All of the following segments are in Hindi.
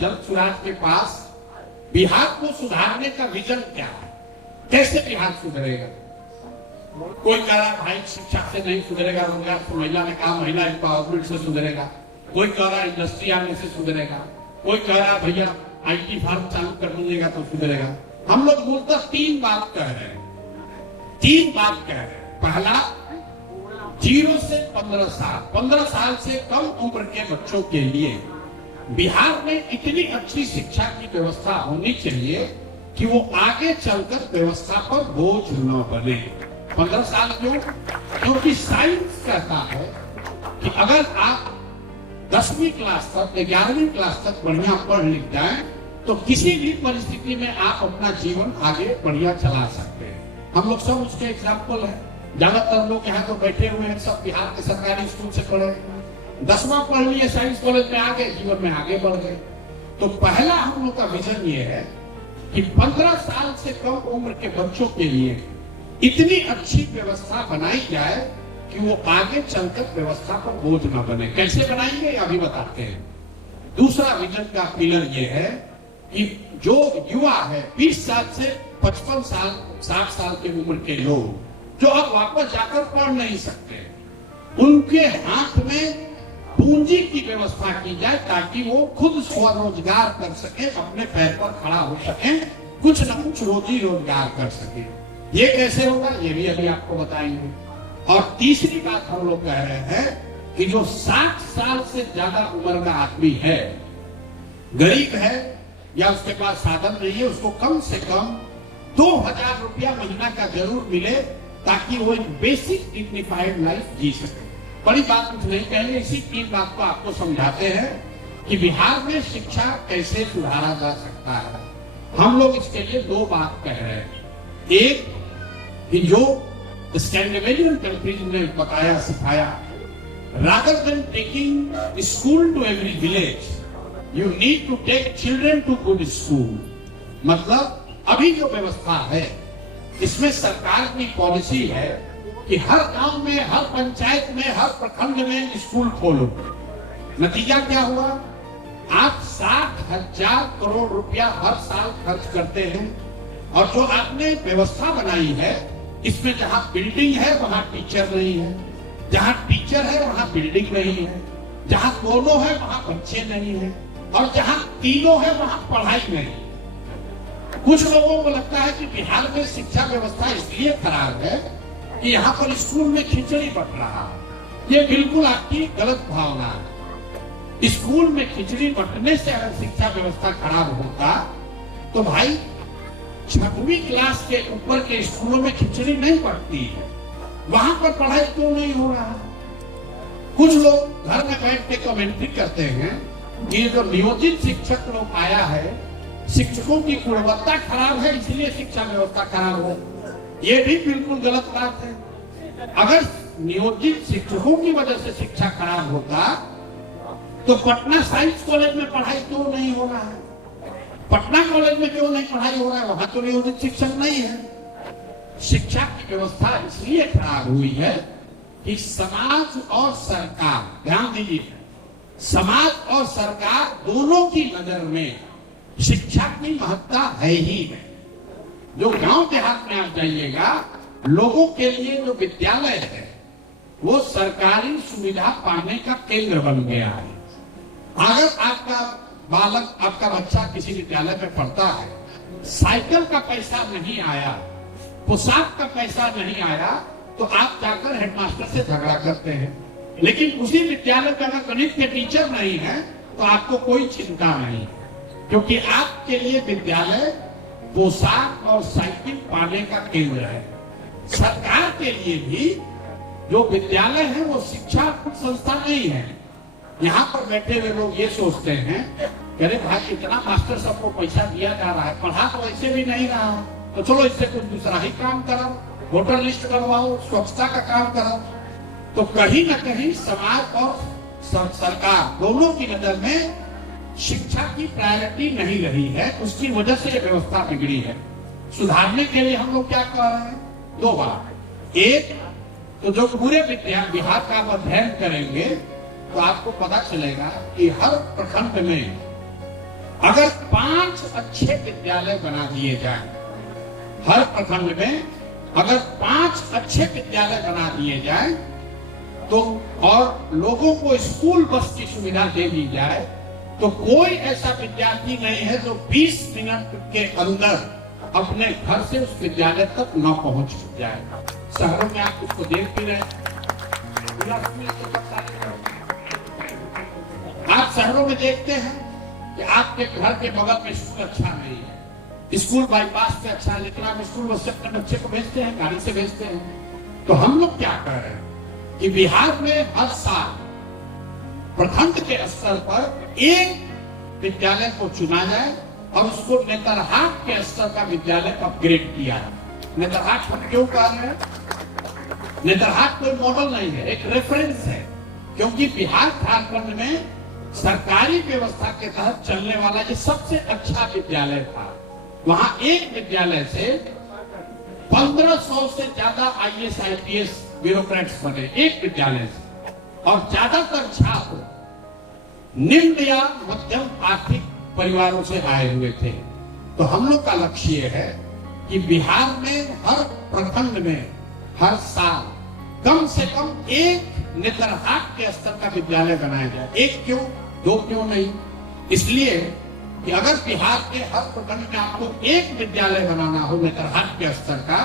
जल सुराज के पास बिहार को सुधारने का विजन क्या है, कैसे बिहार सुधरेगा। कोई कह रहा भाई शिक्षा से नहीं सुधरेगा, रोजगार से, महिला ने कहा महिला एम्पावरमेंट से सुधरेगा, कोई कह रहा इंडस्ट्री आने से सुधरेगा, कोई कह रहा भैया IT फार्म चालू कर दीजिएगा तो सुधरेगा। हम लोग मूलतः तीन बात कह रहे हैं। पहला, 0 से 15 साल से कम उम्र के बच्चों के लिए बिहार में इतनी अच्छी शिक्षा की व्यवस्था होनी चाहिए कि वो आगे चलकर व्यवस्था पर बोझ न बने। 15 साल क्यों? क्योंकि साइंस कहता है कि अगर आप 10वीं क्लास तक, 11वीं क्लास तक बढ़िया पढ़ लिख जाएं तो किसी भी परिस्थिति में आप अपना जीवन आगे बढ़िया चला सकते हैं। हम लोग सब उसके एग्जाम्पल है। ज्यादातर लोग यहाँ तो बैठे हुए हैं, सब बिहार के सरकारी स्कूल से पढ़े, 10वां पढ़ लिए, साइंस कॉलेज में आ गए, जीवन में आगे बढ़ गए। तो पहला हम लोग का विजन ये है कि 15 साल से कम उम्र के बच्चों के लिए इतनी अच्छी व्यवस्था बनाई जाए कि वो आगे चलकर व्यवस्था पर बोझ न बने। कैसे बनाएंगे अभी बताते हैं। दूसरा विजन का पिलर ये है कि जो युवा है 20 साल से 55 साल 60 साल की उम्र के लोग जो अब वापस जाकर पढ़ नहीं सकते, उनके हाथ में पूंजी की व्यवस्था की जाए ताकि वो खुद स्वरोजगार कर सके, अपने पैर पर खड़ा हो सके, कुछ न कुछ रोजी रोजगार कर सके। ये कैसे होगा ये भी अभी आपको बताएंगे। और तीसरी बात हम लोग कह रहे हैं कि जो 60 साल से ज्यादा उम्र का आदमी है, गरीब है या उसके पास साधन नहीं है, उसको कम से कम 2000 रुपया महीना का जरूर मिले ताकि वो एक बेसिक डिग्निफाइड लाइफ जी सके। बड़ी बात कुछ नहीं कहेंगे, इसी तीन बात को आपको समझाते हैं कि बिहार में शिक्षा कैसे सुधारा जा सकता है। हम लोग इसके लिए दो बात कह रहे हैं। एक कि जो स्कैंडिनेवियन कंट्रीज ने बताया सिखाया, rather than taking school to every village, you need to take children to good school. मतलब अभी जो व्यवस्था है इसमें सरकार की पॉलिसी है कि हर गांव में, हर पंचायत में, हर प्रखंड में स्कूल खोलो। नतीजा क्या हुआ? आप 60,000 करोड़ रुपया हर साल खर्च करते हैं और जो आपने व्यवस्था बनाई है इसमें जहां बिल्डिंग है वहां टीचर नहीं है, जहां टीचर है वहां बिल्डिंग नहीं है, जहां दोनों है वहां बच्चे नहीं है, और जहां तीनों है वहां पढ़ाई नहीं। कुछ लोगों को लगता है कि बिहार में शिक्षा व्यवस्था इसलिए खराब है कि यहाँ पर स्कूल में खिचड़ी बट रहा है। ये बिल्कुल आपकी गलत भावना है। स्कूल में खिचड़ी बटने से अगर शिक्षा व्यवस्था खराब होता तो भाई 6वीं क्लास के ऊपर के स्कूलों में खिचड़ी नहीं पड़ती है, वहां पर पढ़ाई क्यों नहीं हो रहा? कुछ लोग घर में बैठ के कमेंट्री करते हैं कि ये जो नियोजित शिक्षक लोग आया है, शिक्षकों की गुणवत्ता खराब है इसलिए शिक्षा व्यवस्था खराब हो। ये भी बिल्कुल गलत बात है। अगर नियोजित शिक्षकों की वजह से शिक्षा खराब होता तो पटना साइंस कॉलेज में पढ़ाई क्यों नहीं हो रहा है? पटना कॉलेज में क्यों नहीं पढ़ाई हो रहा है? वहां तो नियोजित शिक्षक नहीं है। शिक्षा की व्यवस्था इसलिए खराब हुई है कि समाज और सरकार, ध्यान दीजिए, समाज और सरकार दोनों की नजर में शिक्षा की महत्ता है ही है। जो गांव देहात में आप जाइएगा, लोगों के लिए जो विद्यालय है वो सरकारी सुविधा पाने का केंद्र बन गया है। अगर आपका बालक, आपका बच्चा किसी विद्यालय में पढ़ता है, साइकिल का पैसा नहीं आया, पोशाक का पैसा नहीं आया, तो आप जाकर हेडमास्टर से झगड़ा करते हैं। लेकिन उसी विद्यालय में अगर गणित के टीचर नहीं है तो आपको कोई चिंता नहीं, क्योंकि आपके लिए विद्यालय पोशाक और साइकिल पाने का केंद्र है। सरकार के लिए भी जो विद्यालय है वो शिक्षा संस्था नहीं है। यहाँ पर बैठे हुए लोग ये सोचते हैं कि अरे भाई इतना मास्टर सबको पैसा दिया जा रहा है, पढ़ा तो ऐसे भी नहीं रहा, तो चलो इससे कुछ दूसरा ही काम करो, वोटर लिस्ट बनवाओ, स्वच्छता का काम करो। तो कहीं ना कहीं समाज और सरकार दोनों की नजर में शिक्षा की प्रायोरिटी नहीं रही है, उसकी वजह से ये व्यवस्था बिगड़ी है। सुधारने के लिए हम लोग क्या कर रहे हैं? दो बात। एक तो जो पूरे बिहार का आप अध्ययन करेंगे तो आपको पता चलेगा कि हर प्रखंड में अगर 5 अच्छे विद्यालय बना दिए जाए हर प्रखंड में, अगर 5 अच्छे विद्यालय बना दिए जाए तो और लोगों को स्कूल बस की सुविधा दे दी जाए, तो कोई ऐसा विद्यार्थी नहीं है जो 20 मिनट के अंदर अपने घर से उस विद्यालय तक न पहुंच जाएगा। शहरों में आप उसको देख भी रहे, आप शहरों में देखते हैं कि आपके घर के बगल में स्कूल अच्छा नहीं है, स्कूल बाईपास पे अच्छा है, लेकिन आप स्कूल बस से अपने बच्चे को भेजते हैं, गाड़ी से भेजते हैं। तो हम लोग क्या कर रहे हैं कि बिहार में हर साल प्रखंड के स्तर पर एक विद्यालय को चुना जाए और उसको नेतरहाट के स्तर का विद्यालय अपग्रेड किया जाए। नेतरहाट हम क्यों कह रहे हैं? नेतरहाट कोई मॉडल नहीं है, एक रेफरेंस है, क्योंकि बिहार झारखंड में सरकारी व्यवस्था के तहत चलने वाला ये सबसे अच्छा विद्यालय था। वहां एक विद्यालय से 1500 से ज्यादा IAS IPS ब्यूरोक्रेट्स बने एक विद्यालय से, और ज्यादातर छात्र निम्न या मध्यम आर्थिक परिवारों से आए हुए थे। तो हम लोग का लक्ष्य है कि बिहार में हर प्रखंड में हर साल कम से कम एक नेतरहाट के स्तर का विद्यालय बनाया जाए। एक क्यों, 2 क्यों नहीं? इसलिए कि अगर बिहार के हर प्रखंड में आपको एक विद्यालय बनाना हो नेतरहाट के स्तर का,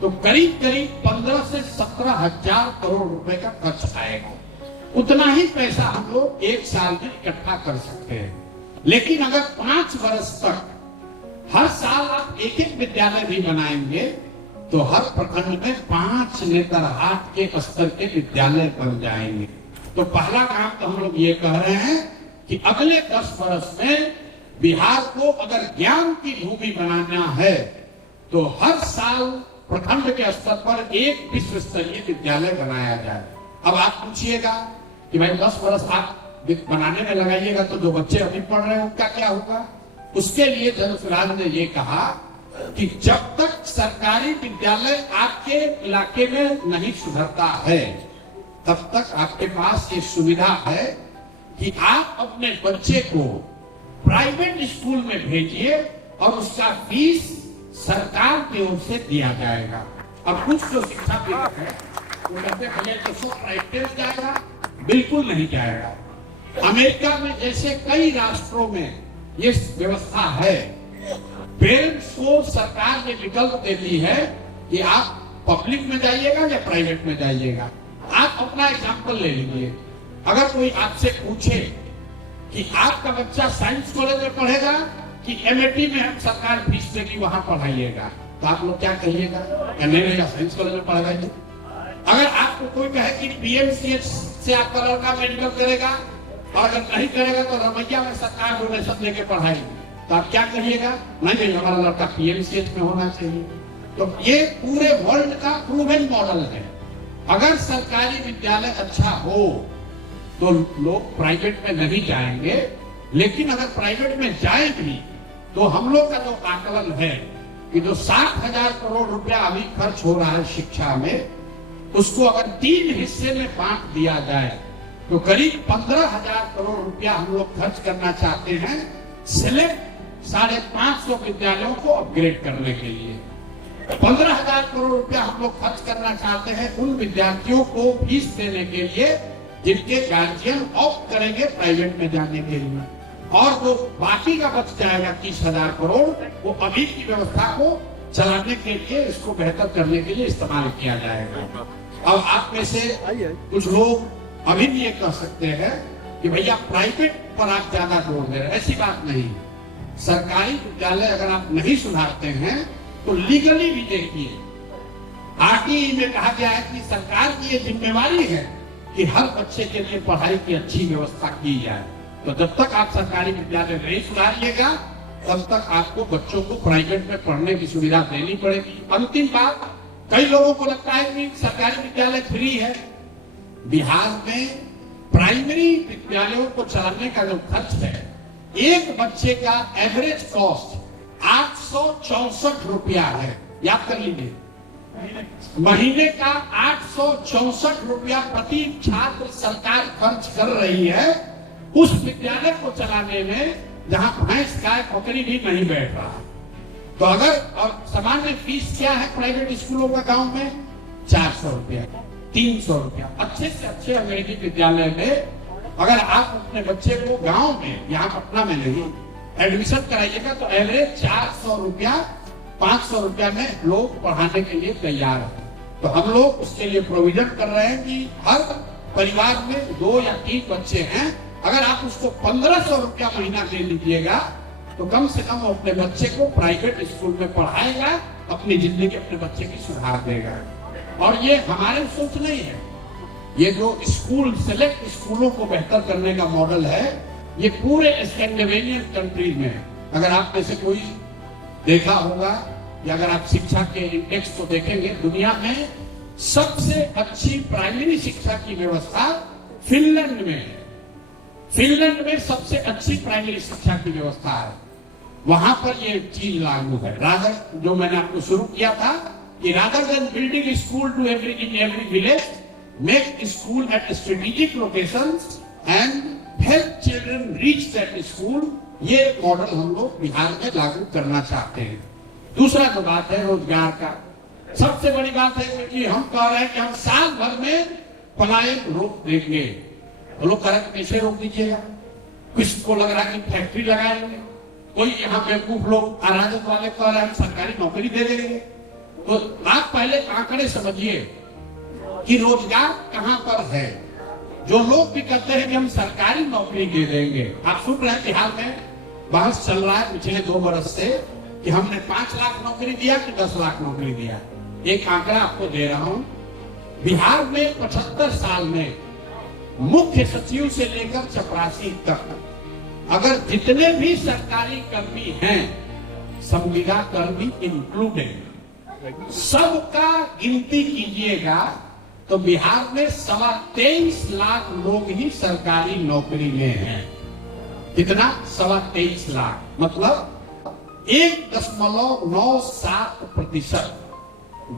तो करीब करीब 15 से 17 हजार करोड़ रुपए का खर्च आएगा। उतना ही पैसा हम लोग एक साल में इकट्ठा कर सकते हैं। लेकिन अगर 5 वर्ष तक हर साल आप एक एक विद्यालय भी बनाएंगे, तो हर प्रखंड में 5 नेतरहाट के स्तर के विद्यालय बन जाएंगे। तो पहला काम तो हम लोग ये कह रहे हैं कि अगले 10 वर्ष में बिहार को अगर ज्ञान की भूमि बनाना है, तो हर साल प्रखंड के स्तर पर एक विश्व स्तरीय विद्यालय बनाया जाए। अब आप पूछिएगा कि भाई 10 वर्ष आप बनाने में लगाइएगा, तो जो बच्चे अभी पढ़ रहे हैं उनका क्या होगा? उसके लिए जनसुराज ने ये कहा कि जब तक सरकारी विद्यालय आपके इलाके में नहीं सुधरता है, तब तक आपके पास ये सुविधा है कि आप अपने बच्चे को प्राइवेट स्कूल में भेजिए और उसका फीस सरकार की ओर से दिया जाएगा। अब कुछ जो शिक्षा विभाग है वो कहते हैं भैया तो प्राइवेट जाएगा, बिल्कुल नहीं जाएगा। अमेरिका में जैसे कई राष्ट्रों में ये व्यवस्था है, पेरेंट्स को सरकार ने विकल्प देती है कि आप पब्लिक में जाइएगा या प्राइवेट में जाइएगा। आप अपना एग्जाम्पल ले लीजिए, अगर कोई आपसे पूछे कि आपका बच्चा साइंस कॉलेज में पढ़ेगा कि MIT में हम सरकार फीस देगी वहां पढ़ाइएगा, तो आप लोग क्या कहिएगा? नहीं, साइंस कॉलेज में पढ़ेगा। अगर आपको कोई कहे कि PMCH से आपका लड़का मेडिकल करेगा और अगर नहीं करेगा तो रमैया में सरकार डोनेशन लेके पढ़ाएगी, तो आप क्या कहिएगा? नहीं, हमारा लड़का PMCH में होना चाहिए। तो ये पूरे वर्ल्ड का प्रूवन मॉडल है। अगर सरकारी विद्यालय अच्छा हो तो लोग प्राइवेट में नहीं जाएंगे, लेकिन अगर प्राइवेट में जाए भी तो हम लोग का जो आकलन है कि जो 60,000 करोड़ रुपया अभी खर्च हो रहा है शिक्षा में, उसको अगर 3 हिस्से में बांट दिया जाए तो करीब 15,000 करोड़ रुपया हम लोग खर्च करना चाहते हैं सिलेक्ट 550 विद्यालयों को अपग्रेड करने के लिए। 15,000 करोड़ रुपया हम लोग खर्च करना चाहते हैं उन विद्यार्थियों को फीस देने के लिए जिनके गार्जियन ऑप्ट करेंगे प्राइवेट में जाने के लिए, और जो बाकी का बच जाएगा 30,000 करोड़, वो अभी की व्यवस्था को चलाने के लिए, इसको बेहतर करने के लिए इस्तेमाल किया जाएगा। अब आप में से कुछ लोग अभी भी ये कह सकते हैं कि भैया प्राइवेट पर आप ज्यादा जोर दे रहे हैं। ऐसी बात नहीं, सरकारी विद्यालय अगर आप नहीं सुधारते हैं तो लीगली भी देखिए, RTE में कहा गया है कि सरकार की ये जिम्मेवारी है कि हर बच्चे के लिए पढ़ाई की अच्छी व्यवस्था की जाए। तो जब तक आप सरकारी विद्यालय नहीं सुधारिएगा, तब तक आपको बच्चों को प्राइवेट में पढ़ने की सुविधा देनी पड़ेगी। अंतिम बात, कई लोगों को लगता है कि सरकारी विद्यालय फ्री है। बिहार में प्राइमरी विद्यालयों को चलाने का जो खर्च है, एक बच्चे का एवरेज कॉस्ट 864 रुपया है, याद कर लीजिए। महीने का 864 रुपया प्रति छात्र सरकार खर्च कर रही है। उस विद्यालय को चलाने में जहां भैंस गाय बकरी भी नहीं बैठ रहा। तो अगर और सामान्य फीस क्या है प्राइवेट स्कूलों का गांव में? 400 रुपया, 300 रुपया। अच्छे से अच्छे अंग्रेजी विद्यालय में अगर आप अपने बच्चे को गांव में, यहाँ पटना में नहीं, एडमिशन कराइएगा तो एवरेज 400 रुपया 500 रुपया में लोग पढ़ाने के लिए तैयार है। तो हम लोग उसके लिए प्रोविजन कर रहे हैं कि हर परिवार में 2 या 3 बच्चे हैं, अगर आप उसको 1500 रुपया महीना दे दीजिएगा तो कम से कम अपने बच्चे को प्राइवेट स्कूल में पढ़ाएगा, अपनी जिंदगी अपने बच्चे की सुधार देगा। और ये हमारे सोच नहीं है, ये जो स्कूल सेलेक्ट स्कूलों को बेहतर करने का मॉडल है, ये पूरे स्कैंडिनेवियन कंट्रीज में, अगर आप में से कोई देखा होगा या अगर आप शिक्षा के इंडेक्स को देखेंगे, दुनिया में सबसे अच्छी प्राइमरी शिक्षा की व्यवस्था फिनलैंड में है। फिनलैंड में सबसे अच्छी प्राइमरी शिक्षा की व्यवस्था है, वहां पर ये चीज लागू है। रादर, जो मैंने आपको शुरू किया था कि rather than building school to every in every village, make school at strategic locations and help children reach that school, ये मॉडल हम लोग बिहार में लागू करना चाहते हैं। दूसरा जो बात है रोजगार का, सबसे बड़ी बात है क्योंकि हम कह रहे हैं कि हम साल भर में पलायन रोक देंगे। तो लोग कह रहे हैं कैसे रोक दीजिएगा? किसी को लग रहा है कि फैक्ट्री लगाएंगे, कोई यहाँ बेवकूफ लोग अराजक वाले कह रहे हैं सरकारी नौकरी दे देंगे। तो आप पहले आंकड़े समझिए कि रोजगार कहां पर है। जो लोग भी कहते हैं कि हम सरकारी नौकरी दे देंगे, आप सुन रहे हैं बिहार में बहस चल रहा है पिछले 2 वर्ष से कि हमने 5 लाख नौकरी दिया कि 10 लाख नौकरी दिया। एक आंकड़ा आपको दे रहा हूं, बिहार में 75 साल में मुख्य सचिव से लेकर चपरासी तक अगर जितने भी सरकारी कर्मी हैं, संविदा कर्मी इंक्लूडेड, सबका गिनती कीजिएगा तो बिहार में 23.25 लाख लोग ही सरकारी नौकरी में हैं। कितना? 23.25 लाख, मतलब 1.97%।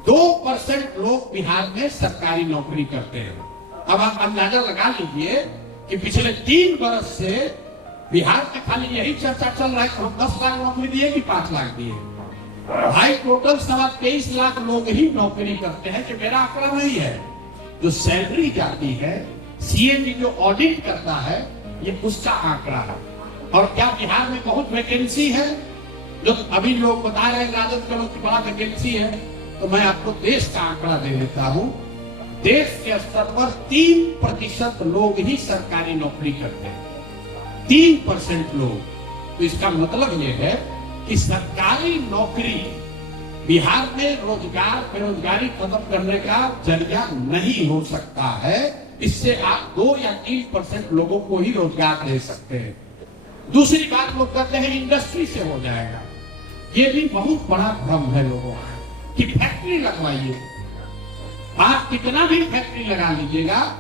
2% लोग बिहार में सरकारी नौकरी करते हैं। अब आप अंदाजा लगा लीजिए कि पिछले 3 वर्ष से बिहार में खाली यही चर्चा चल रहा है कि हम 10 लाख नौकरी दिए कि 5 लाख दिए। भाई टोटल 23.25 लाख लोग ही नौकरी करते हैं, कि मेरा आंकड़ा नहीं है। जो सैलरी जाती है, सीएजी जो ऑडिट करता है, ये उसका आंकड़ा है। और क्या बिहार में बहुत वैकेंसी है? जो अभी लोग बता रहे हैं राजद के लोग की बड़ा वैकेंसी है, तो मैं आपको देश का आंकड़ा दे देता हूं। देश के स्तर पर 3% लोग ही सरकारी नौकरी करते हैं, 3% लोग। तो इसका मतलब यह है कि सरकारी नौकरी बिहार में रोजगार बेरोजगारी खत्म करने का जरिया नहीं हो सकता है। इससे आप 2 या 3% लोगों को ही रोजगार दे सकते हैं। दूसरी बात लोग कहते हैं इंडस्ट्री से हो जाएगा, ये भी बहुत बड़ा भ्रम है लोगों का कि फैक्ट्री लगवाइए। आप कितना भी फैक्ट्री लगा लीजिएगा,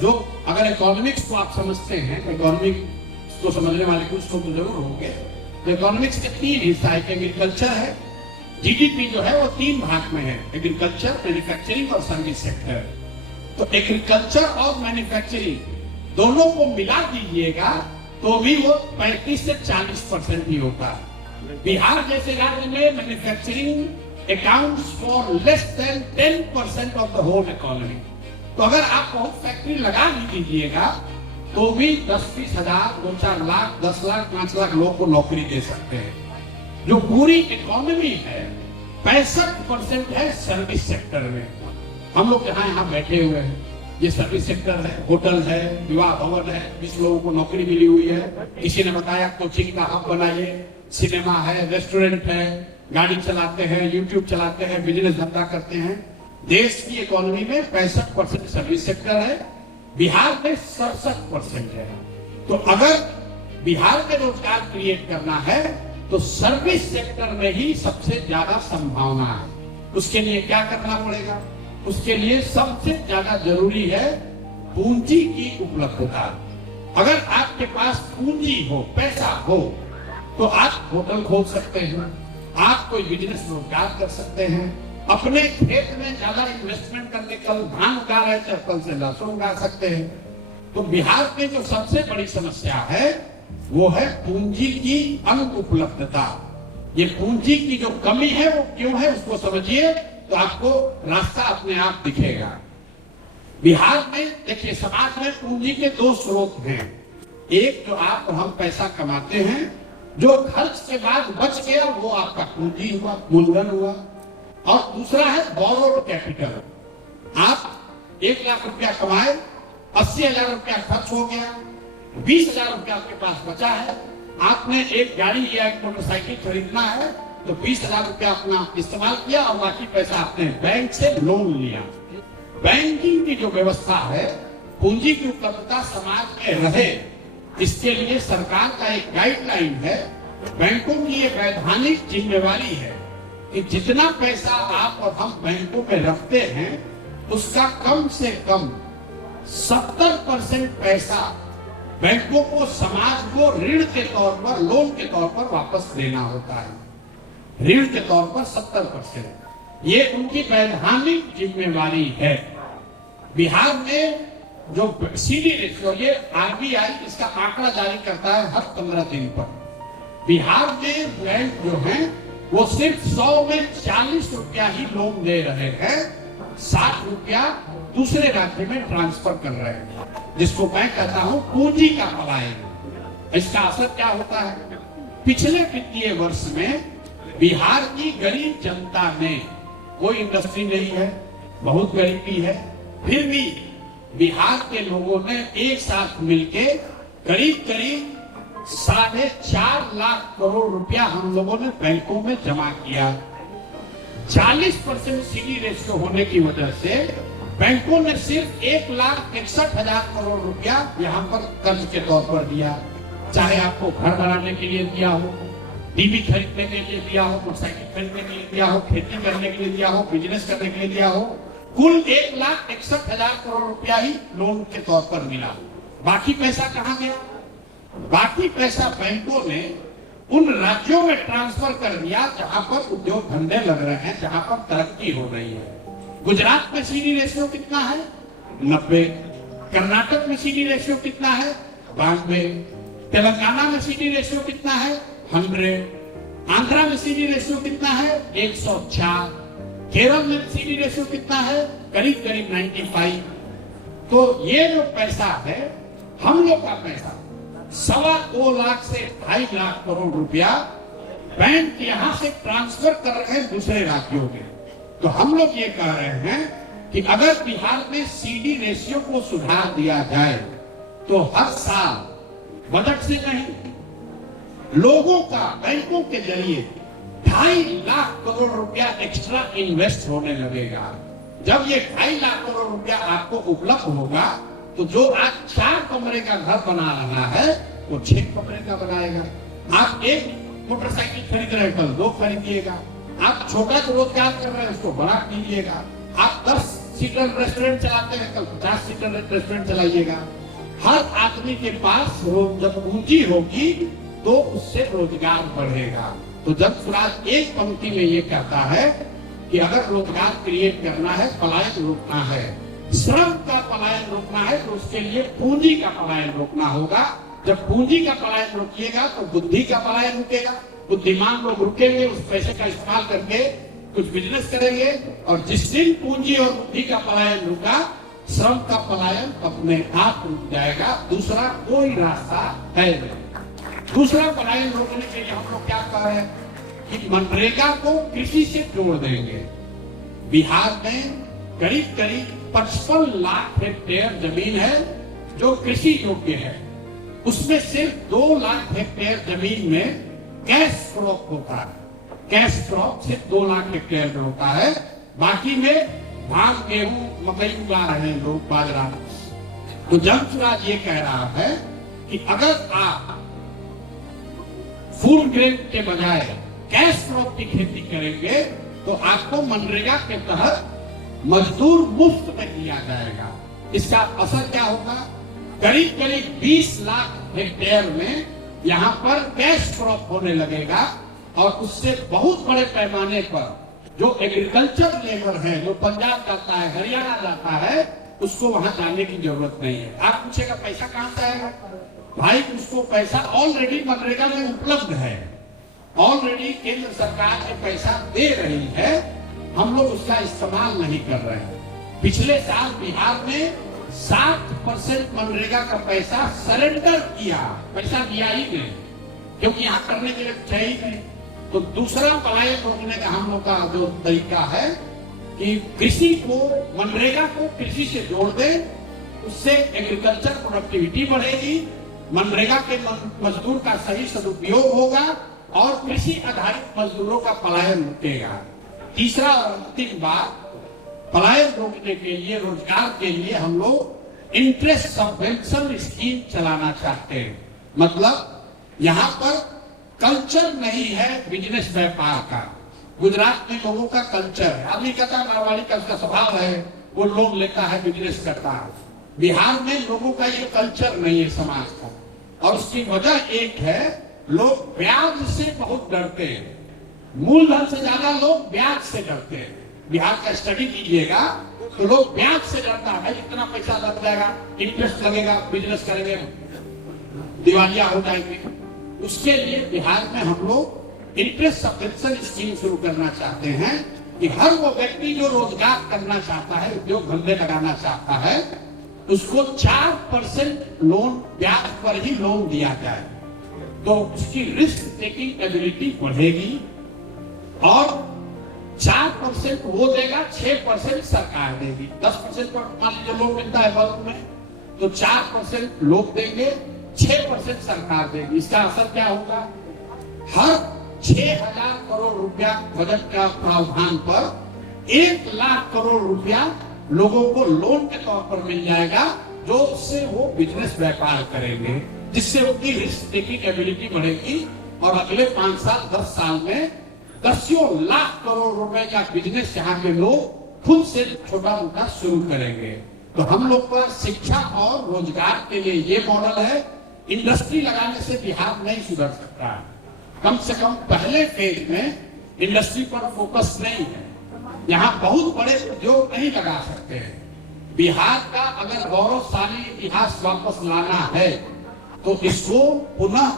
जो अगर इकोनॉमिक्स को आप समझते हैं, इकोनॉमिक्स को समझने वाले कुछ तो जरूर होंगे। तो इकोनॉमिक्स के 3 हिस्सा है, एग्रीकल्चर है, जीडीपी जो है वो 3 भाग में है, एग्रीकल्चर, मैन्युफैक्चरिंग और सर्विस सेक्टर। तो एग्रीकल्चर और मैन्युफैक्चरिंग दोनों को मिला दीजिएगा तो भी वो 35 से 40% ही होता है। बिहार जैसे राज्य में manufacturing accounts for less than 10% of the whole economy. तो अगर आप बहुत फैक्ट्री लगा भी दीजिएगा तो भी 10-20 हजार, 2-4 लाख, 10 लाख, 5 लाख लोग को नौकरी दे सकते हैं। जो पूरी इकोनॉमी है 65% है सर्विस सेक्टर में। हम लोग यहाँ बैठे हुए हैं, ये सर्विस सेक्टर है, होटल है, विवाह भवन है, 20 लोगों को नौकरी मिली हुई है। किसी ने बताया कोचिंग का हब बनाइए, सिनेमा है, रेस्टोरेंट है, गाड़ी चलाते हैं, यूट्यूब चलाते हैं, बिजनेस धंधा करते हैं। देश की इकोनॉमी में 65% सर्विस सेक्टर है, बिहार में 67% है। तो अगर बिहार में रोजगार क्रिएट करना है तो सर्विस सेक्टर में ही सबसे ज्यादा संभावना है। उसके लिए क्या करना पड़ेगा? उसके लिए सबसे ज्यादा जरूरी है पूंजी की उपलब्धता। अगर आपके पास पूंजी हो, पैसा हो, तो आप होटल खोल सकते हैं, आप कोई बिजनेस रोजगार कर सकते हैं, अपने खेत में ज्यादा इन्वेस्टमेंट करके कल धान उगा रहे थे, कल से लहसुन उगा सकते हैं। तो बिहार में जो सबसे बड़ी समस्या है वो है पूंजी की अनुपलब्धता। ये पूंजी की जो कमी है वो क्यों है उसको समझिए तो आपको रास्ता अपने आप दिखेगा। बिहार में देखिए, समाज में पूंजी के दो स्रोत हैं। एक जो आप और हम पैसा कमाते हैं, जो खर्च के बाद बच गया वो आपका पूंजी हुआ, मूलधन हुआ। और दूसरा है बोरोड कैपिटल। आप 1 लाख रुपया कमाए, 80,000 रुपया खर्च हो गया, 20,000 रुपया आपके पास बचा है, आपने एक गाड़ी या एक मोटरसाइकिल खरीदना है तो 20,000 रुपया अपना इस्तेमाल किया और बाकी पैसा आपने बैंक से लोन लिया। बैंकिंग की जो व्यवस्था है, पूंजी की उपलब्धता समाज में रहे, इसके लिए सरकार का एक गाइडलाइन है। बैंकों की ये वैधानिक जिम्मेवारी है कि जितना पैसा आप और हम बैंकों में रखते हैं उसका कम से कम 70% पैसा बैंकों को, समाज को ऋण के तौर पर, लोन के तौर पर वापस देना होता है। ऋण के तौर पर 70%, ये उनकी वैधानिक जिम्मेवारी है। बिहार में जो सीडी रेशियो, ये आरबीआई इसका आंकड़ा जारी करता है हर 15 दिन पर। बिहार में बैंक जो है वो सिर्फ 100 में 40 रुपया ही लोन दे रहे हैं, 60 रुपया दूसरे राज्य में ट्रांसफर कर रहे हैं, जिसको मैं कहता हूं पूंजी का पलायन। इसका असर क्या होता है? पिछले वित्तीय वर्ष में बिहार की गरीब जनता में, कोई इंडस्ट्री नहीं है, बहुत गरीबी है, फिर भी बिहार के लोगों ने एक साथ मिलके करीब करीब 4.5 लाख करोड़ रुपया हम लोगों ने बैंकों में जमा किया। 40% सीडी रेशियो होने की वजह से बैंकों ने सिर्फ 1,61,000 करोड़ रुपया यहाँ पर कर्ज के तौर पर दिया। चाहे आपको घर बनाने के लिए दिया हो, टीवी खरीदने के लिए दिया हो, मोटरसाइकिल खरीदने के लिए दिया हो, खेती करने के लिए दिया हो, बिजनेस करने के लिए दिया हो, कुल 1,61,000 करोड़ रुपया ही लोन के तौर पर मिला। बाकी पैसा कहाँ गया? बाकी पैसा बैंकों ने उन राज्यों में ट्रांसफर कर दिया जहां पर उद्योग धंधे लग रहे हैं, जहां पर तरक्की हो रही है। गुजरात में सीडी रेशियो कितना है? 90। कर्नाटक में सीडी रेशियो कितना है? 92। तेलंगाना में सीडी रेशियो कितना है? 100। आंध्रा में सीडी रेशियो कितना है? 104। केरल में सीडी रेशियो कितना है? करीब करीब 95। तो ये जो पैसा है, हम लोग का पैसा 2.25 लाख से 2.5 लाख करोड़ रुपया बैंक यहां से ट्रांसफर कर रहे हैं दूसरे राज्यों में। तो हम लोग ये कह रहे हैं कि अगर बिहार में सीडी रेशियो को सुधार दिया जाए तो हर साल बजट से नहीं, लोगों का बैंकों के जरिए 2.5 लाख करोड़ रुपया एक्स्ट्रा इन्वेस्ट होने लगेगा। जब ये 2.5 लाख करोड़ रुपया आपको उपलब्ध होगा तो जो आज 4 कमरे का घर बना रहा है वो 6 कमरे का बनाएगा। आप एक मोटरसाइकिल खरीद रहे हैं, कल 2 खरीदिएगा। आप छोटा रोजगार कर रहे हैं, उसको बड़ा कीजिएगा। आप 10 सीटर रेस्टोरेंट चलाते हैं, कल 50 सीटर रेस्टोरेंट चलाइएगा। हर आदमी के पास जब पूंजी होगी तो उससे रोजगार बढ़ेगा। तो जब स्वराज एक पंक्ति में ये कहता है कि अगर रोजगार क्रिएट करना है, पलायन रोकना है, श्रम का पलायन रोकना है, तो उसके लिए पूंजी का पलायन रोकना होगा। जब पूंजी का पलायन रोकिएगा तो बुद्धि का पलायन रुकेगा। बुद्धिमान लोग रुकेंगे, उस पैसे का इस्तेमाल करके कुछ बिजनेस करेंगे। और जिस दिन पूंजी और बुद्धि का पलायन रुका, श्रम का पलायन अपने आप रुक जाएगा। दूसरा कोई रास्ता है नहीं। दूसरा पलायन रोकने के लिए हम लोग क्या कर रहे हैं कि मनरेगा को कृषि से जोड़ देंगे। बिहार में करीब करीब 55 लाख हेक्टेयर जमीन है जो कृषि योग्य है। उसमें सिर्फ 2 लाख हेक्टेयर जमीन में कैश क्रॉप होता है। कैश क्रॉप सिर्फ 2 लाख हेक्टेयर में होता है। बाकी में धान, गेहूं, मकई उगा रहे हैं लोग, बाजरा। तो जनसुराज ये कह रहा है कि अगर आप फूल ग्रेन के बजाय कैश क्रॉप की खेती करेंगे तो आपको मनरेगा के तहत मजदूर मुफ्त में दिया जाएगा। इसका असर क्या होगा? करीब करीब 20 लाख हेक्टेयर में यहाँ पर कैश क्रॉप होने लगेगा और उससे बहुत बड़े पैमाने पर जो एग्रीकल्चर लेबर है, जो पंजाब जाता है, हरियाणा जाता है, उसको वहां जाने की जरूरत नहीं है। आप पूछेगा पैसा कहां से आएगा? भाई उसको पैसा ऑलरेडी मनरेगा में उपलब्ध है, ऑलरेडी केंद्र सरकार ने पैसा दे रही है, हम लोग उसका इस्तेमाल नहीं कर रहे हैं। पिछले साल बिहार में 60% मनरेगा का पैसा सरेंडर किया, पैसा दिया ही नहीं, क्योंकि यहाँ करने के लिए है ही नहीं। तो दूसरा पलायन रोकने का हम लोग का जो तरीका है कि कृषि को, मनरेगा को कृषि से जोड़ दे, उससे एग्रीकल्चर प्रोडक्टिविटी बढ़ेगी, मनरेगा के मजदूर का सही सदुपयोग होगा और कृषि आधारित मजदूरों का पलायन रुकेगा। तीसरा और अंतिम बात, पलायन रोकने के लिए, रोजगार के लिए हम लोग इंटरेस्ट सबवेंशन स्कीम चलाना चाहते हैं। मतलब यहाँ पर कल्चर नहीं है बिजनेस व्यापार का। गुजरात में लोगों का कल्चर है, आदमी कहता है मारवाड़ी का उसका स्वभाव है, वो लोन लेता है, बिजनेस करता है। बिहार में लोगों का ये कल्चर नहीं है समाज का, और उसकी वजह एक है, लोग ब्याज से बहुत डरते हैं, मूलधन से ज्यादा लोग ब्याज से डरते हैं। बिहार का स्टडी कीजिएगा तो लोग ब्याज से डरता है, इतना पैसा लग जाएगा, इंटरेस्ट लगेगा, बिजनेस करेंगे, दिवालिया हो जाएंगे। उसके लिए बिहार में हम लोग इंटरेस्ट सबवेंशन स्कीम शुरू करना चाहते हैं कि हर वो व्यक्ति जो रोजगार करना चाहता है, उद्योग धंधे लगाना चाहता है, उसको 4% लोन, ब्याज पर ही लोन दिया जाए, तो उसकी रिस्क टेकिंग एबिलिटी बढ़ेगी और 4% वो देगा, 6% सरकार देगी। 10% पर मान लीजिए लोन मिलता है बल्क में, तो 4% लोग देंगे, 6% सरकार देगी। इसका असर क्या होगा? हर 6,000 करोड़ रुपया बजट का प्रावधान पर 1 लाख करोड़ रुपया लोगों को लोन के तौर पर मिल जाएगा, जो उससे वो बिजनेस व्यापार करेंगे, जिससे उनकी रिस्क टेकिंग एबिलिटी बढ़ेगी और अगले 5 साल 10 साल में 10 लाख करोड़ रुपए का बिजनेस यहाँ के लोग खुद से छोटा मोटा शुरू करेंगे। तो हम लोग का शिक्षा और रोजगार के लिए ये मॉडल है। इंडस्ट्री लगाने से बिहार नहीं सुधर सकता, कम से कम पहले फेज में इंडस्ट्री पर फोकस नहीं है। यहाँ बहुत बड़े उद्योग नहीं लगा सकते हैं। बिहार का अगर गौरवशाली इतिहास वापस लाना है तो इसको पुनः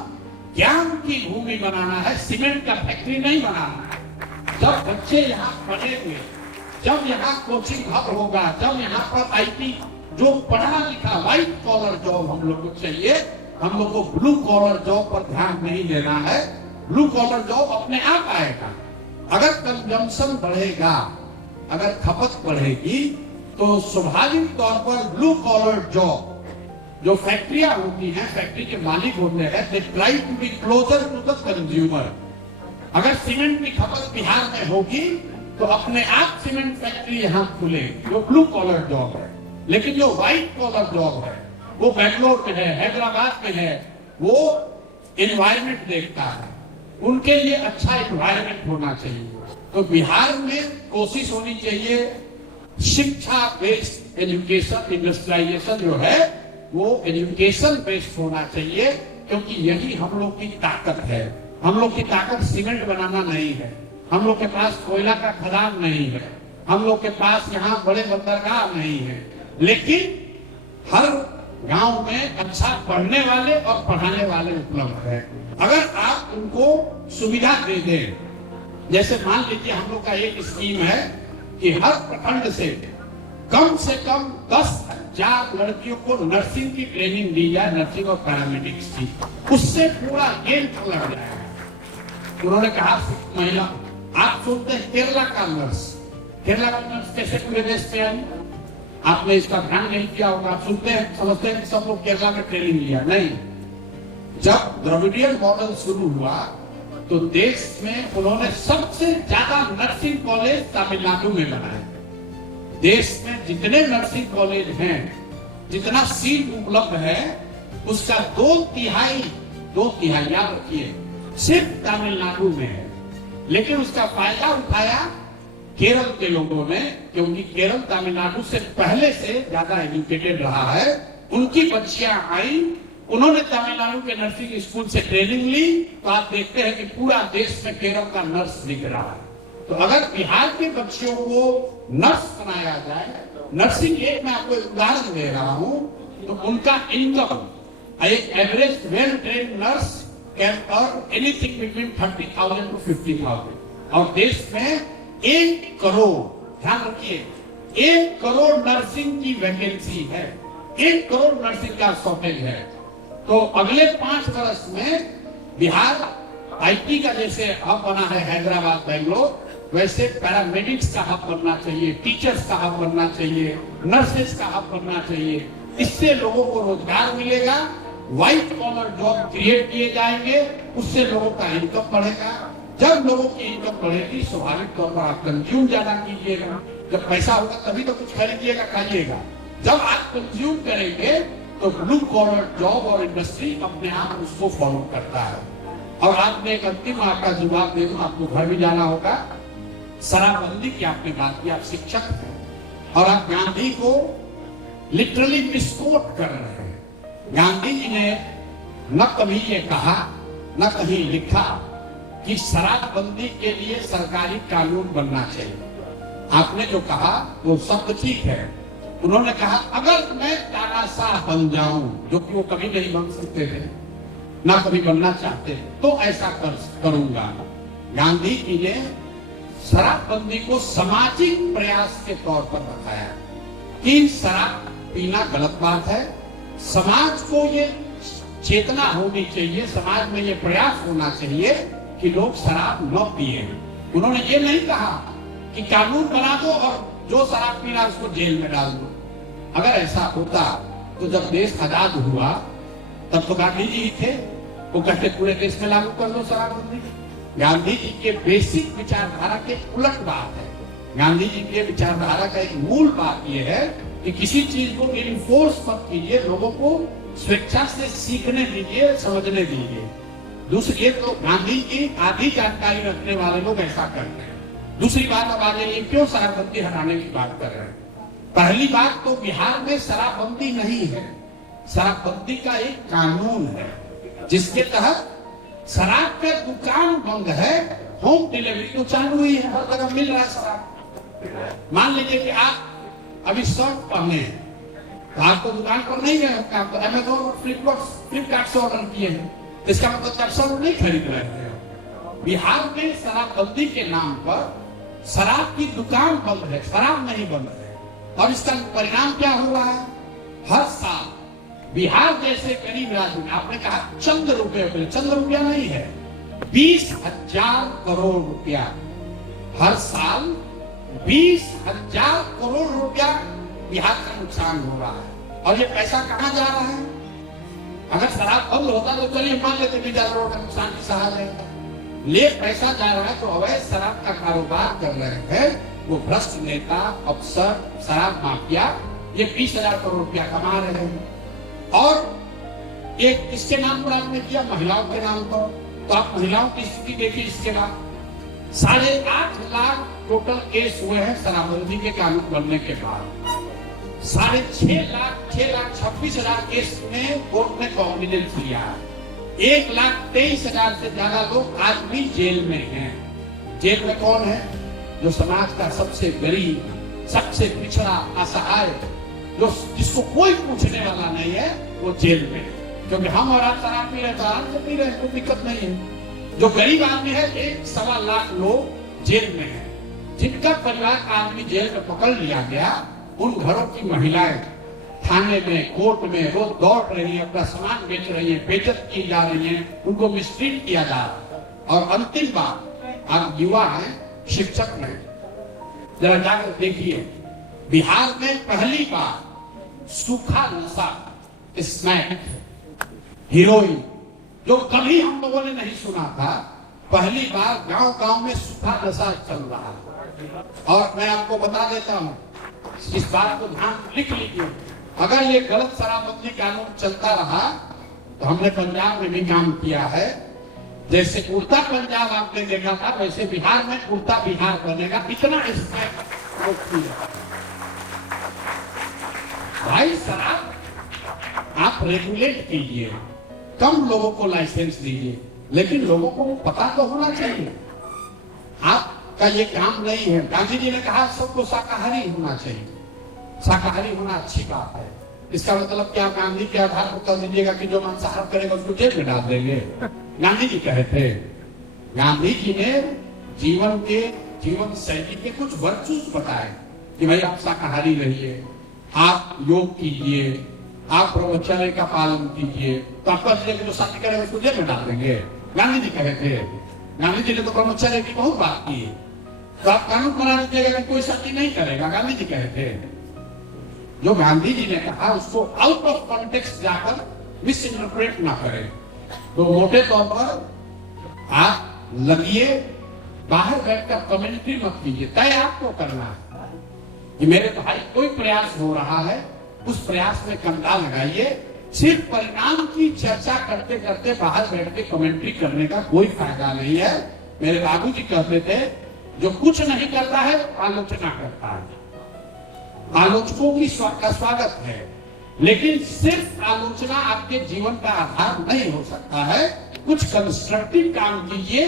ज्ञान की भूमि बनाना है, सीमेंट का फैक्ट्री नहीं बनाना है। जब बच्चे यहाँ पढ़ेंगे, जब यहाँ कोचिंग हब होगा, जब यहाँ पर आईटी, जो पढ़ा लिखा व्हाइट कॉलर जॉब हम लोग को चाहिए, हम लोग को ब्लू कॉलर जॉब पर ध्यान नहीं देना है। ब्लू कॉलर जॉब अपने आप आएगा। अगर कंजम्पशन बढ़ेगा, अगर खपत बढ़ेगी, तो स्वाभाविक तौर पर ब्लू कॉलर जॉब, जो फैक्ट्रियां होती हैं, फैक्ट्री के मालिक होते हैं, they try to be closer to the consumer. अगर सीमेंट की खपत बिहार में होगी तो अपने आप सीमेंट फैक्ट्री यहाँ खुलेगी, जो ब्लू कॉलर जॉब है। लेकिन जो व्हाइट कॉलर जॉब है, वो बेंगलोर में है, हैदराबाद में है, वो एनवायरमेंट देखता है, उनके लिए अच्छा एनवायरमेंट होना चाहिए। तो बिहार में कोशिश होनी चाहिए शिक्षा बेस्ड एजुकेशन, इंडस्ट्रियलाइजेशन जो है वो एजुकेशन बेस्ड होना चाहिए, क्योंकि यही हम लोग की ताकत है। हम लोग की ताकत सीमेंट बनाना नहीं है, हम लोग के पास कोयला का खदान नहीं है, हम लोग के पास यहाँ बड़े बंदरगाह नहीं है, लेकिन हर गांव में अच्छा पढ़ने वाले और पढ़ाने वाले उपलब्ध है। अगर आप उनको सुविधा दे दें, जैसे मान लीजिए हम लोग का एक स्कीम है कि हर प्रखंड से कम 10,000 लड़कियों को नर्सिंग की ट्रेनिंग दी जाए, नर्सिंग और पैरामेडिक्स की, उससे पूरा गेट लग जाएगा। उन्होंने कहा महिला, आप सुनते हैं केरला का नर्स कैसे पूरे देश में आई? आपने इसका ध्यान नहीं किया होगा। आप सुनते हैं, समझते हैं सब लोग केरला में ट्रेनिंग लिया, नहीं। जब द्रविडियन मॉडल शुरू हुआ तो देश में उन्होंने सबसे ज्यादा नर्सिंग कॉलेज तमिलनाडु में बनाए। देश में जितने नर्सिंग कॉलेज हैं, जितना सीट उपलब्ध है, उसका 2/3 याद रखिए, सिर्फ तमिलनाडु में है। लेकिन उसका फायदा उठाया केरल के लोगों ने, क्योंकि केरल तमिलनाडु से पहले से ज्यादा एजुकेटेड रहा है। उनकी बच्चियां आई, उन्होंने तमिलनाडु के नर्सिंग स्कूल से ट्रेनिंग ली, तो आप देखते हैं कि पूरा देश में केरल का नर्स दिख रहा है। तो अगर बिहार के बच्चों को नर्स बनाया जाए, नर्सिंग एक मैं आपको उदाहरण दे रहा हूं, तो उनका इनकम एक average well train nurse can earn anything between 30,000 to 50,000 और देश में 1 करोड़, ध्यान रखिए, 1 करोड़ नर्सिंग की वैकेंसी है, 1 करोड़ नर्सिंग का शॉर्टेज है। तो अगले 5 वर्ष में बिहार आईटी का जैसे हब बना है हैदराबाद बेंगलोर, वैसे पैरामेडिक्स का हब बनना चाहिए, टीचर्स का हब बनना चाहिए, नर्सेस का हब बनना चाहिए। इससे लोगों को रोजगार मिलेगा, व्हाइट कॉलर जॉब क्रिएट किए जाएंगे, उससे लोगों का इनकम बढ़ेगा। जब लोगों की इनकम बढ़ेगी स्वाभाविक तौर पर आप कंज्यूम ज्यादा कीजिएगा। जब पैसा होगा तभी तो कुछ खरीदिएगा, खाइएगा। जब आप कंज्यूम करेंगे तो ब्लू कॉलर जॉब और इंडस्ट्री अपने आप उसको फॉलो करता है। और आपने एक अंतिम आपका जवाब दे दूं, आपको घर भी जाना होगा। शराबबंदी की आपने बात की, आप शिक्षक हैं और आप गांधी को लिटरली मिसकोट कर रहे हैं। गांधी जी ने न कभी ये कहा न कहीं लिखा कि शराबबंदी के लिए सरकारी कानून बनना चाहिए। आपने जो कहा वो शब्द ठीक है। उन्होंने कहा अगर मैं तानाशाह बन जाऊं, जो कि वो कभी नहीं बन सकते थे, ना कभी बनना चाहते, तो ऐसा करूंगा। गांधी जी ने शराबबंदी को सामाजिक प्रयास के तौर पर बताया कि शराब पीना गलत बात है, समाज को ये चेतना होनी चाहिए, समाज में ये प्रयास होना चाहिए कि लोग शराब न पिए। उन्होंने ये नहीं कहा कि कानून बना दो और जो शराब पीना उसको जेल में डाल दो। अगर ऐसा होता तो जब देश आजाद हुआ तब तो गांधी जी ही थे, वो कहते पूरे देश में लागू कर दो शराबबंदी। गांधी जी के बेसिक विचारधारा के उलट बात है। गांधी जी के विचारधारा का एक मूल बात यह है कि किसी चीज को इन्फोर्स मत कीजिए, लोगों को स्वेच्छा से सीखने दीजिए, समझने दीजिए। दूसरी, ये तो गांधी की आधी जानकारी रखने वाले लोग ऐसा करते हैं। दूसरी बात, अब आ जाइए क्यों शराबबंदी हटाने की बात कर रहे हैं। पहली बात तो बिहार में शराबबंदी नहीं है, शराबबंदी का एक कानून है जिसके तहत शराब का दुकान बंद है, होम डिलीवरी तो चालू हुई है, हर जगह मिल रहा है शराब। मान लीजिए कि आप अभी शर्ट पहने हैं तो आप तो दुकान पर नहीं गए, आप तो अमेज़न और फ्लिपकार्ट से ऑर्डर किए हैं, तो इसका मतलब आप शर्ट नहीं खरीद रहे हैं। बिहार में शराबबंदी के नाम पर शराब की दुकान बंद है, शराब नहीं बंद है। और इसका परिणाम क्या हो रहा है? हर साल बिहार जैसे गरीब राज्य में, आपने कहा चंद रुपए, चंद रुपया नहीं है, 20,000 करोड़ रुपया हर साल, 20,000 करोड़ रुपया बिहार का नुकसान हो रहा है। और ये पैसा कहाँ जा रहा है? अगर शराब बंद होता तो चलिए मान लेते 20,000 करोड़ का नुकसान की सहा जाएगा। ले पैसा जा रहा है तो अवैध शराब का कारोबार कर रहे हैं वो भ्रष्ट नेता, अफसर, शराब माफिया, ये 20,000 करोड़ रुपया कमा रहे हैं। और एक किसके नाम पर आपने किया? महिलाओं के नाम पर। तो आप महिलाओं की स्थिति देखिए। इसके बाद 8.5 लाख टोटल केस हुए हैं शराबबंदी के कानून बनने के बाद। 6,26,000 केस में कोर्ट ने कॉग्निजेंस लिया। 1,23,000 से ज्यादा लोग आज भी जेल में हैं। जेल में कौन है? जो समाज का सबसे गरीब, सबसे पिछड़ा, असहाय, जो जिसको कोई पूछने वाला नहीं है, वो जेल में। क्योंकि हम और आप शराब पी रहे तो आराम से पी रहे, कोई दिक्कत नहीं है। जो गरीब आदमी है, 1.25 लाख लोग जेल में हैं। जिनका परिवार का आदमी जेल में पकड़ लिया गया, उन घरों की महिलाएं थाने में, कोर्ट में रोज दौड़ रही है, अपना सामान बेच रही है, बेइज्जत की जा रही है, उनको मिसट्रीट किया जा रहा है। और अंतिम बात, आप युवा हैं, शिक्षक हैं, जरा जाकर देखिए, बिहार में पहली बार सूखा नशा, स्मैक, हीरोइन, जो कभी हम लोगों ने नहीं सुना था, पहली बार गांव गांव में सूखा नशा चल रहा है। और मैं आपको बता देता हूं, इस बात को ध्यान लिख लीजिए, अगर ये गलत शराबबंदी कानून चलता रहा तो हमने पंजाब में भी काम किया है। जैसे उड़ता पंजाब आपने देखा था, वैसे बिहार में उड़ता बिहार बनेगा। इतना इसमें भाई शराब आप रेगुलेट कीजिए, कम लोगों को लाइसेंस दीजिए, लेकिन लोगों को पता तो होना चाहिए। आपका ये काम नहीं है। गांधी जी ने कहा सबको शाकाहारी होना चाहिए। शाकाहारी होना अच्छी बात है, इसका मतलब क्या गांधी के आधार पर कर दीजिएगा कि जो मांसाहार करेगा उसको जेल में डाल देंगे? गांधी जी कहे थे, गांधी जी ने जीवन शैली के कुछ वर्चूस बताए कि भाई आप शाकाहारी रहिए, आप योग कीजिए, आप ब्रह्मचर्य का पालन कीजिए, तो आपका जो साथी करेगा उसको जेल में डाल देंगे। गांधी जी कहे थे। गांधी जी ने तो ब्रह्मचर्य की बहुत बात की, तो आप कानून बना दीजिएगा कि कोई साथी नहीं करेगा। गांधी जी कहे थे। जो गांधी जी ने कहा उसको आउट ऑफ कॉन्टेक्स्ट जाकर मिस इंटरप्रेट ना करें। तो मोटे तौर पर आप लगिए, बाहर बैठकर कमेंट्री मत कीजिए, तय आपको करना है कि मेरे भाई कोई प्रयास हो रहा है, उस प्रयास में कंधा लगाइए। सिर्फ परिणाम की चर्चा करते करते बाहर बैठ के कमेंट्री करने का कोई फायदा नहीं है। मेरे बाबू जी कहते थे, जो कुछ नहीं करता है आलोचना करता है। आलोचकों की का स्वागत है, लेकिन सिर्फ आलोचना आपके जीवन का आधार नहीं हो सकता है। कुछ कंस्ट्रक्टिव काम कीजिए,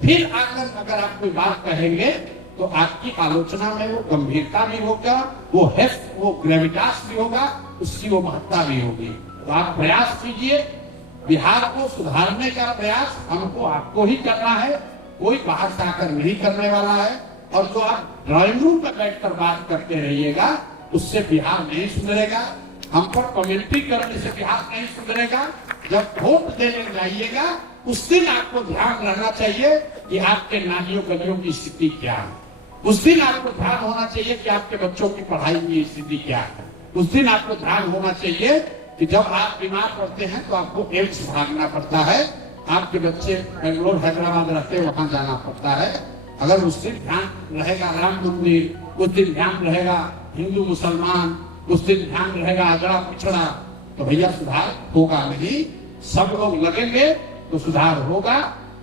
फिर आकर अगर आप कोई बात कहेंगे तो आपकी आलोचना में वो गंभीरता भी होगा, वो हेफ्ट, वो ग्रेविटास भी होगा, उसकी वो महत्ता भी होगी। तो आप प्रयास कीजिए, बिहार को सुधारने का प्रयास हमको आपको ही करना है, कोई बाहर से आकर नहीं करने वाला है। और जो आप ड्राइंग रूम पर बैठकर बात करते रहिएगा, उससे बिहार नहीं सुधरेगा। हम पर कमेंट्री करने से बिहार नहीं सुधरेगा। जब वोट देने जाइएगा उस दिन आपको ध्यान रहना चाहिए कि आपके नालियों गलियों की स्थिति क्या है। उस दिन आपको ध्यान होना चाहिए कि आपके बच्चों की पढ़ाई की स्थिति क्या है। उस दिन आपको ध्यान होना चाहिए कि जब आप बीमार पड़ते हैं तो आपको एम्स भागना पड़ता है, आपके बच्चे बेंगलोर हैदराबाद रहते हैं वहां जाना पड़ता है। अगर उस दिन ध्यान रहेगा राम मंदिर, उस दिन ध्यान रहेगा हिंदू मुसलमान, उस दिन ध्यान रहेगा अगड़ा पिछड़ा, तो भैया सुधार होगा नहीं। सब लोग लगेंगे तो सुधार होगा।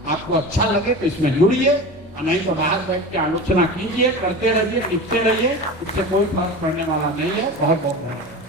आपको अच्छा लगे तो इसमें जुड़िए, और नहीं तो बाहर बैठ के आलोचना कीजिए, करते रहिए, लिखते रहिए, इससे कोई फर्क पड़ने वाला नहीं है। बहुत बहुत धन्यवाद।